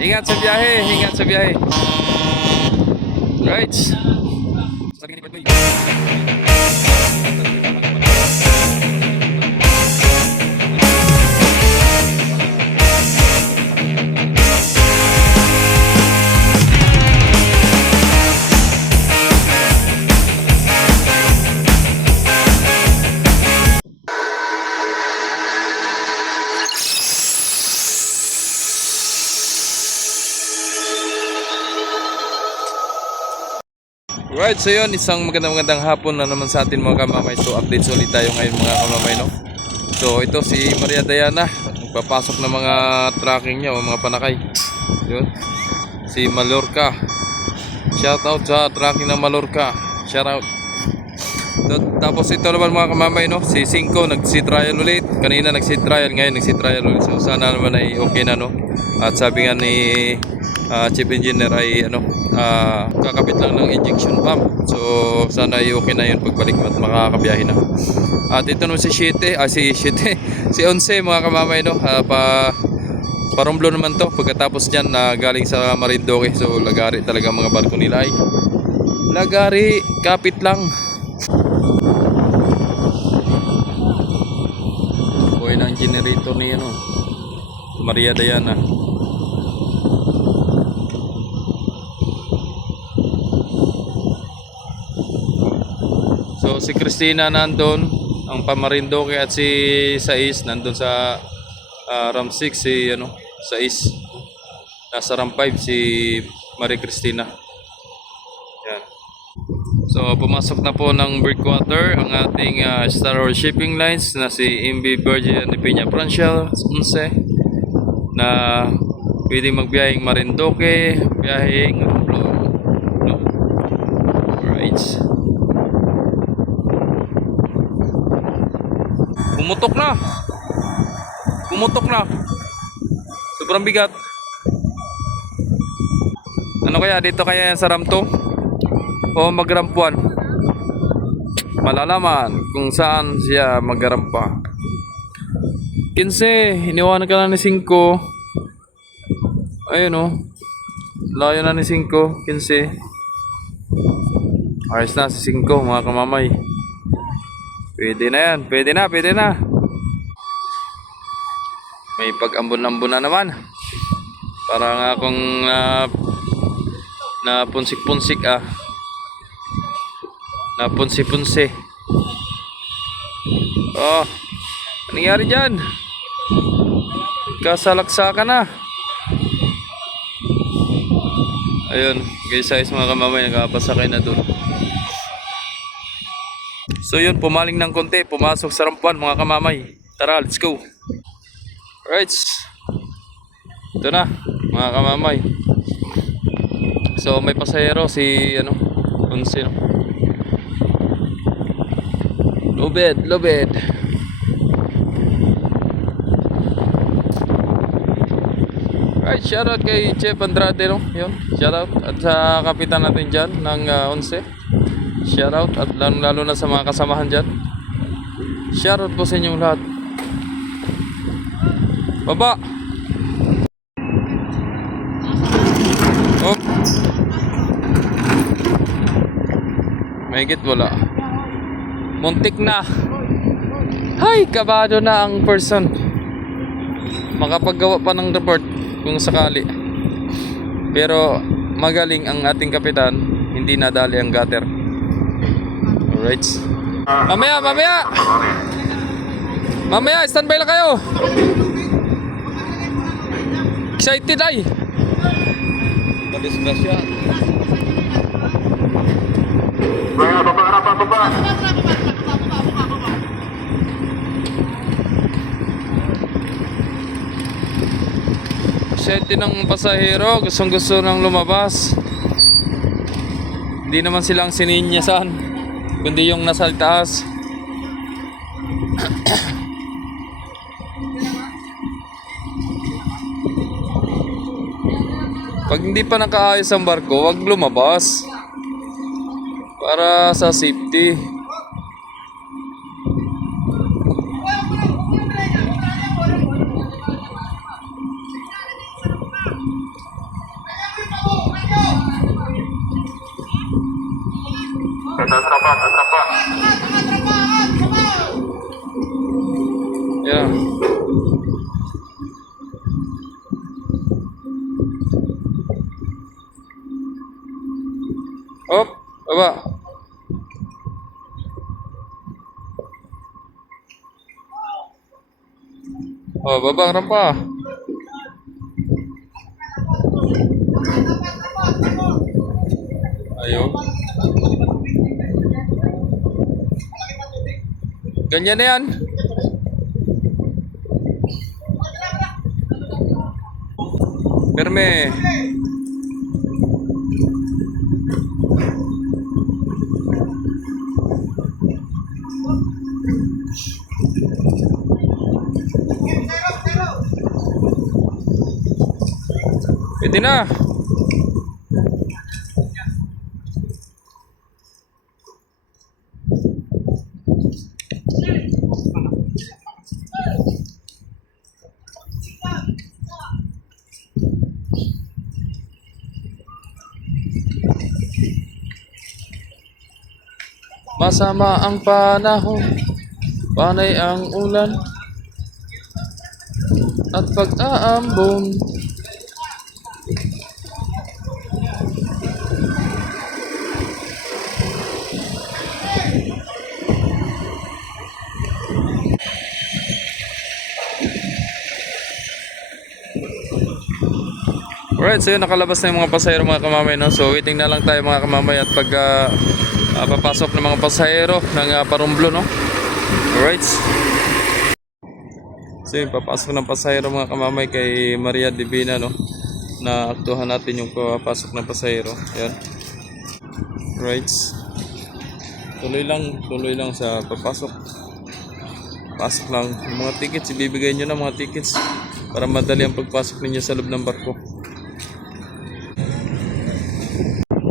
Ingat sa biyahe, ingat sa biyahe. Right. Right, so yun, isang magandang hapon na naman sa atin mga kamamay. So updates ulit tayo ngayon mga kamamay, no? So ito si Maria Diana, nagpapasok ng mga tracking niya o mga panakay. Yun. Si Mallorca. Shout out sa tracking ng Mallorca. Shout out. So, tapos ito naman mga kamamay, no? Si Cinco nagsi-trial ulit. Kanina nagsi-trial, ngayon nagsi-trial ulit. So sana naman ay okay na, no? At sabi nga ni chief engineer ay kakabit lang ng injection pump. So sana ay okay na yun pagbalik at makakabiyahe na. At ito naman si 7, si 11 mga kamamay, no? Parumblo naman to pagkatapos dyan na galing sa Marinduque. So lagari talaga mga barko nila ay lagari, kapit lang. Buhay ng generator niya, no? Maria Diana. So si Christina nandun, ang Pamarindoque, at si Sais nandun sa RAM 6, si Sais nasa RAM 5, si Marie Cristina. Yan. So pumasok na po ng breakwater ang ating Star Oil Shipping Lines na si MV Virgin de Peña Francia 11 na pwedeng magbiyaheng Marinduque, biyaheng Romblon, no? Alright. Pumutok na. Pumutok na. Sobrang bigat. Ano kaya dito kaya yan sa RAM 2 o mag-RAM 1? Malalaman kung saan siya mag-rampa. 15, iniwanan ka na ni 5. Ayun, oh. Layo na ni 5, 15. Ayos na si 5 mga kamamay. Pwede na yan, pwede na. May pag-ambon-ambon na naman. Para nga akong napunsik-punsik napunsi-punsi. Oh, anong nangyari dyan? Kasalaksakan na. Ayun, guys, size mga kamamay, nakapasakay na dun. So yun, pumaling ng konti, pumasok sa rampuan mga kamamay. Tara, let's go. Alright. Ito na mga kamamay. So may pasahero si 11, no? Low bed. Alright, shoutout kay Chef Andrade, no? Yun, shoutout. At sa kapitan natin dyan ng 11. Shoutout at lalo na sa mga kasamahan dyan. Shoutout po sa inyong lahat. Baba. Oh. Mahigit wala. Muntik na. Hay, kabado na ang person. Makapaggawa pa ng report kung sakali. Pero magaling ang ating kapitan, hindi nadali ang gutter. Alright. Mamaya, standby lang kayo. Excited ay. Madisgrasya. Baba. Excited ng pasahero, gustong-gusto nang lumabas. Hindi naman silang sininyasan, kundi yung nasa taas. Pag hindi pa nakaayos ang barko, wag lumabas para sa safety. Yeah. Op, baba. Oh, baba ka pa. Ayun. Ganyan na yan. Perme. Pwede na. Masama ang panahon, panay ang ulan, at pag-aambon. Alright, so yun, nakalabas na yung mga pasahero mga kamamay, no? So waiting na lang tayo mga kamamay at pag papasok ng mga pasahero ng Parumblo, no? Alright. So yun, papasok ng pasahero mga kamamay kay Maria Divina, no? Na aktuhan natin yung papasok ng pasahero. Yan. Alright. Tuloy lang sa papasok. Pasok lang. Yung mga tickets, ibibigay nyo na mga tickets para madali ang pagpasok ninyo sa loob ng barko.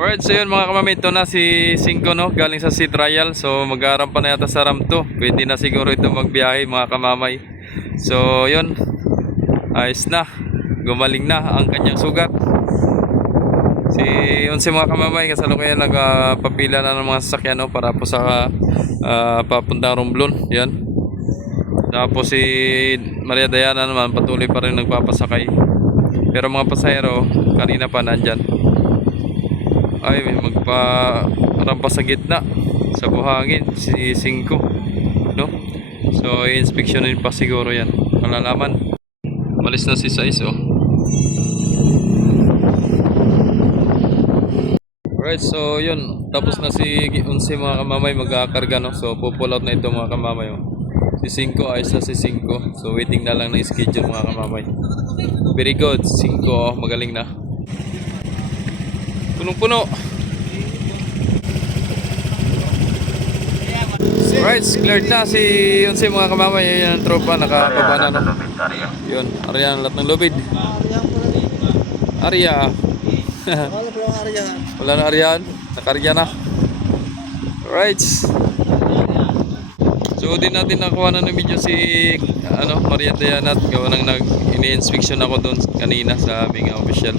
Alright, so yun mga kamamay, ito na si Cinco, no? Galing sa sea trial. So mag-aaram pa na yata sa RAM 2. Pwede na siguro ito magbiyahe mga kamamay. So yun, ayos na. Gumaling na ang kanyang sugat. Si Unsi mga kamamay, kasalukuyan nagpapila na ng mga sasakyan, no? Para po sa papuntang Romblon. Yan. Tapos si Maria Diana naman patuloy pa rin nagpapasakay. Pero mga pasahero kanina pa nandyan. Ay, magpa-rampa sa gitna sa buhangin si Cinco, no? So i-inspeksyonin pa siguro yan, malalaman. Malis na si Sais, oh. Alright, so yun, tapos na si Unsi mga kamamay, magkakarga, no? So pupull out na ito mga kamamay, oh. Si Cinco, ayos na si Cinco. So waiting na lang ng schedule mga kamamay. Very good, Cinco, oh, magaling na. Punong-puno. Alright, cleared na si Unsi mga kamamay. Ayan ang tropa, nakapaba na, no? Yun, Arya ang lahat ng lubid. Arya. Wala na Aryan, nakarya na. Alright. So din natin nakuha na ng video si Maria Diana at gawa nang ini-inspection ako doon kanina sa aming official.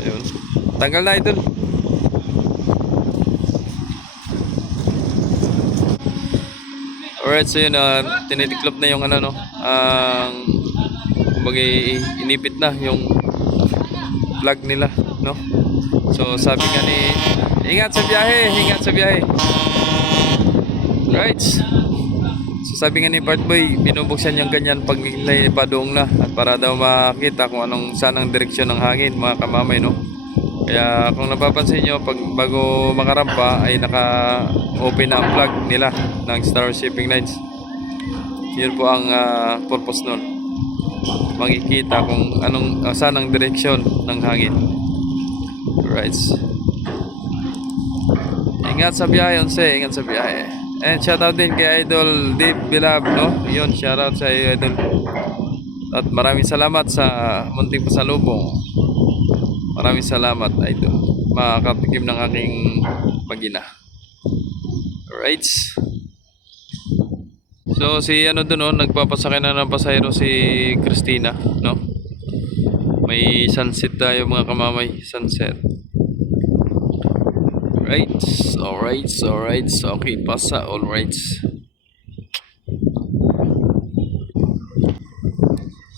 Ayun. Tanggal na ito. Alright, so yun, tinitiklop na yung kumbaga inipit na yung plug nila, no? So sabi nga ni, ingat sa biyahe. Right. So sabi nga ni Partboy, binubuksan yung ganyan pag padoong na at para daw makita kung saan ang direksyon ng hangin mga kamamay, no? Kaya kung napapansin nyo, pag bago makarampa ay naka-open na ang plug nila ng Star Shipping Lines. Yun po ang purpose nun. Makikita kung saan ang direksyon ng hangin. Right. Ingat sa biyahe, Onse. Ingat sa biyahe. And shoutout din kay Idol Dave Bilab, no? Yun, shoutout sa iyo, Idol. At maraming salamat sa munting pasalubong. Maraming salamat, Idol. Makakatikim ng aking pagina. Alright. So si doon, no, nagpapasakay na ng pasahero si Christina, no? May sunset tayo mga kamamay, sunset. Alright. Okay, pasa. Alright.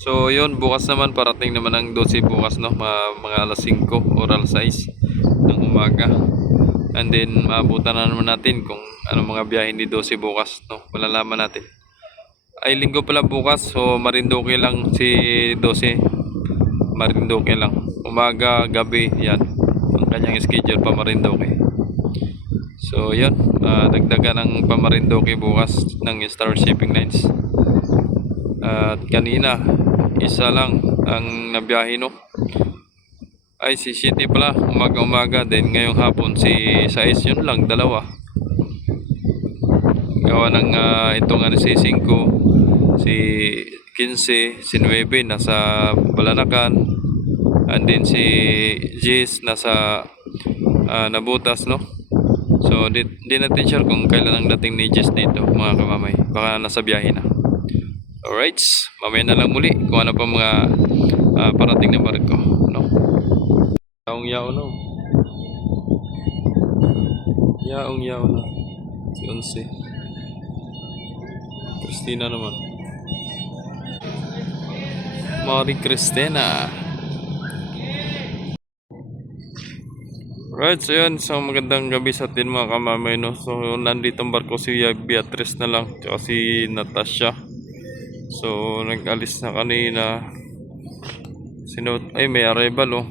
So, yun, bukas naman, parating naman ang 12 bukas, no? Mga alas 5 or alas 6 ng umaga. And then, maabutan na naman natin kung ano mga biyahe ni 12 bukas, no? Malalaman natin. Ay, linggo pala bukas, so Marinduque lang si 12. Marinduque lang. Umaga, gabi, yan. Ang kanyang schedule pa Marinduque. So, yun. Dagdagan ng Pamarinduque bukas ng Star Shipping Lines. At kanina, isa lang ang nabiyahe, no? Ay, si City pala, umaga-umaga din. Ngayong hapon, si Sais, yun lang, dalawa. Gawa ng itong ano, si 5, si 15, si 9, nasa Balanacan. And then si Jis, nasa Nabutas, no? So, di natin sure kung kailan ang dating ni Jis dito, mga kamamay. Baka nasa biyahe na. Alright, mamaya na lang muli kung ano pa mga parating na barko, no? Yaong yao no. Yaong yao na. Si Onse. Christina naman. Mari Cristina. Right, so yun. So magandang gabi sa atin mga kamamay, no. So nandito ang barko si Beatrice na lang. Tsaka si Natasha. So nag-alis na kanina. Sino? Ay, may arrival, oh.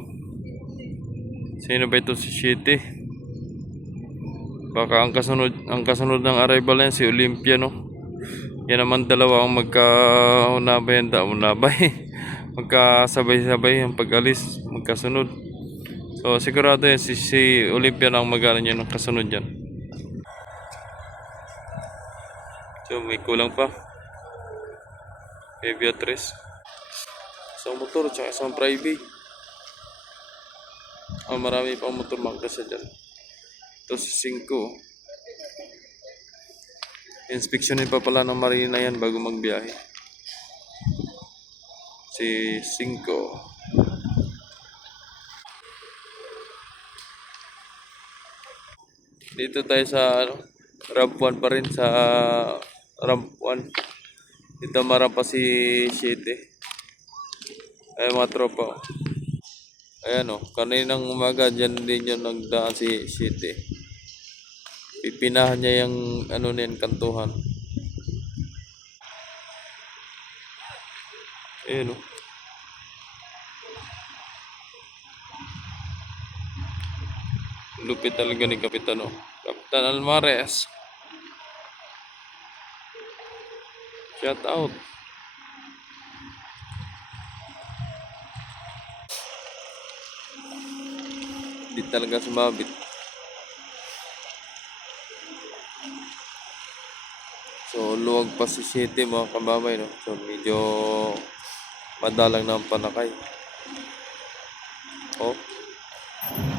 Sino ba ito? Si Shitty. Baka ang kasunod ng arrival na yan, si Olympia, no? Yan naman dalawa ang magkasabay magkasabay-sabay ang pag-alis, magkasunod. So sigurado yan si Olympia na ang mag-aano niya ng kasunod yan. So may kulang pa kay Beatrice. Isang motor at isang private. Marami pang motor magkasa dyan. Ito si 5. Inspeksyonin pa pala ng marina yan bago magbiyahe. Si 5. Dito tayo sa ramp 1 pa rin, sa ramp 1. Dito marap pa si 7. Ay, mga tropa. Ayan, oh, kaninang umaga dyan din yung nagdaan si 7. Pipinahan niya yung ano na yung kantuhan. Ayan, oh. Lupit talaga ni Kapitan, oh. Kapitan Almares. Shout out. Di talaga sumabit. So luwag pa si 7 mga kababay, no. So medyo madalang na ang panakay. Oh.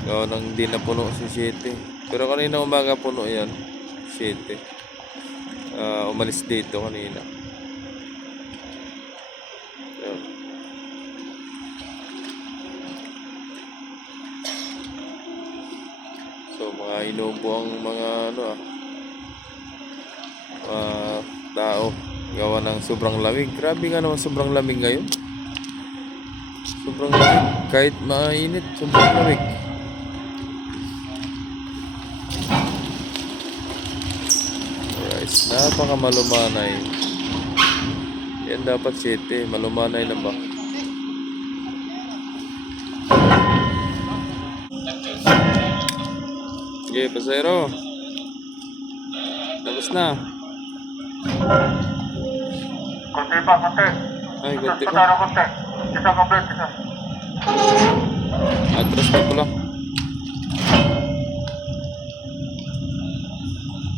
So nang di na puno si 7. Pero kanina umaga puno yan. 7. Umalis dito kanina. Ayan. So mga inubo ang mga ano tao. Gawa ng sobrang lamig. Grabe nga naman, sobrang lamig ngayon. Sobrang lamig. Kahit mainit, sobrang lamig. Alright, napaka malumanay. Yan dapat 7. Malumanay lang ba? Sige, pasero. Tapos na. Konti pa, konti. Ay, gunti Isa pa. na konti. Isa complete, isa. Atras pa pala.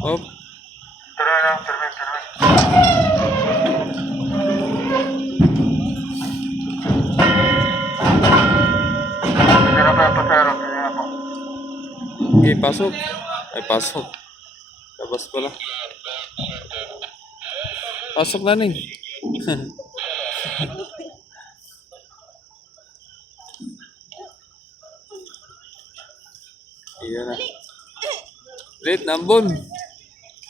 Oh, Tuloy lang, tuloy. Hindi na kaya pasero, hindi na po. okay, pasok. Ay, pasok. Labas pala. Pasok na rin. Iyan na. Late na ambon.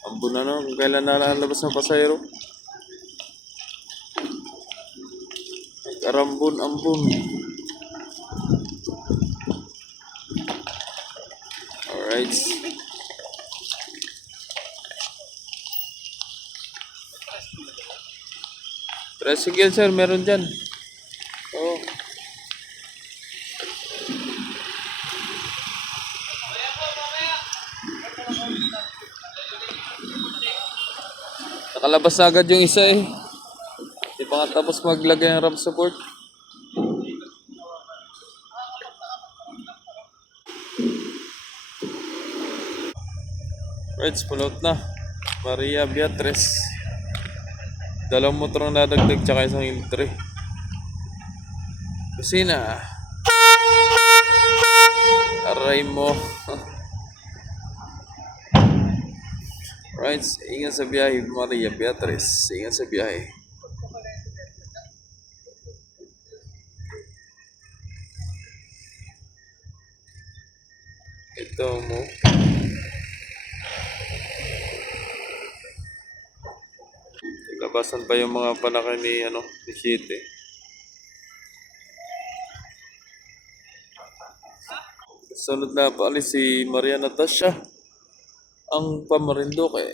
Ambon na no, kung kailan nalalabas ng pasayro. Karambon, ambon. Alright. Tricycle sir, meron dyan. Oh. Nakalabas na agad yung isa eh. Di pa nga tapos maglagay ng ramp support. Right, pull out na. Maria Beatriz. Dalawang motor ang nadagdag tsaka isang iltre. Kusina. Aray mo. Right, ingat sa biyahe Maria Beatriz. Ingat sa biyahe. Ito mo. Labasan pa yung mga panakay ni ni Shite. Sunod na paalis si Maria Natasha ang Pamarindoke.